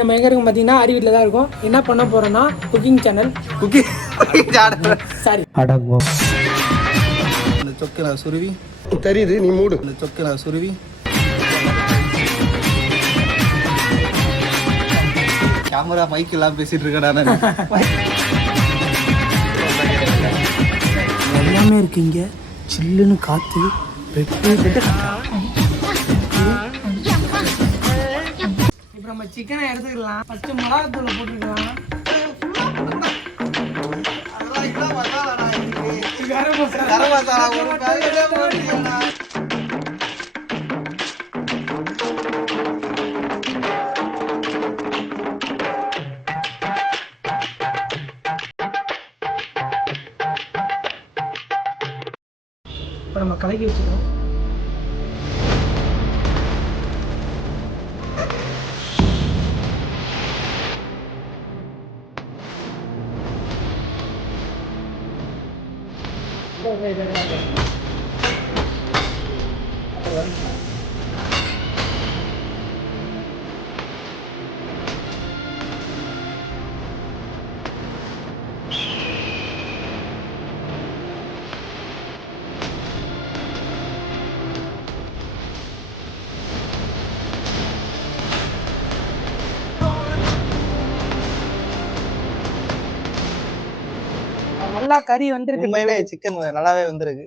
நம்ம எங்கே இருக்கும் பார்த்தீங்கன்னா அரி வீட்டில் தான் இருக்கும். என்ன பண்ண போகிறோன்னா குக்கிங் சேனல் சாரி அடங்கும். இந்த சொக்கு நான் சுருவி தெரியுது, நீ மூடு. இந்த சொக்கு நான் சுருவி கேமரா மைக் எல்லாம் பேசிட்டு இருக்கேன். எல்லாமே இருக்கு இங்கே. சில்லுன்னு காற்று இப்போ நம்ம சிக்கனை எடுத்துக்கலாம். ஃபஸ்ட்டு மிளகாத்தூளை போட்டுக்கலாம். இப்போ நம்ம கலக்கி வச்சுக்கிறோம். நல்லா கறி வந்துருக்கு. உண்மையிலே சிக்கன் நல்லாவே வந்திருக்கு.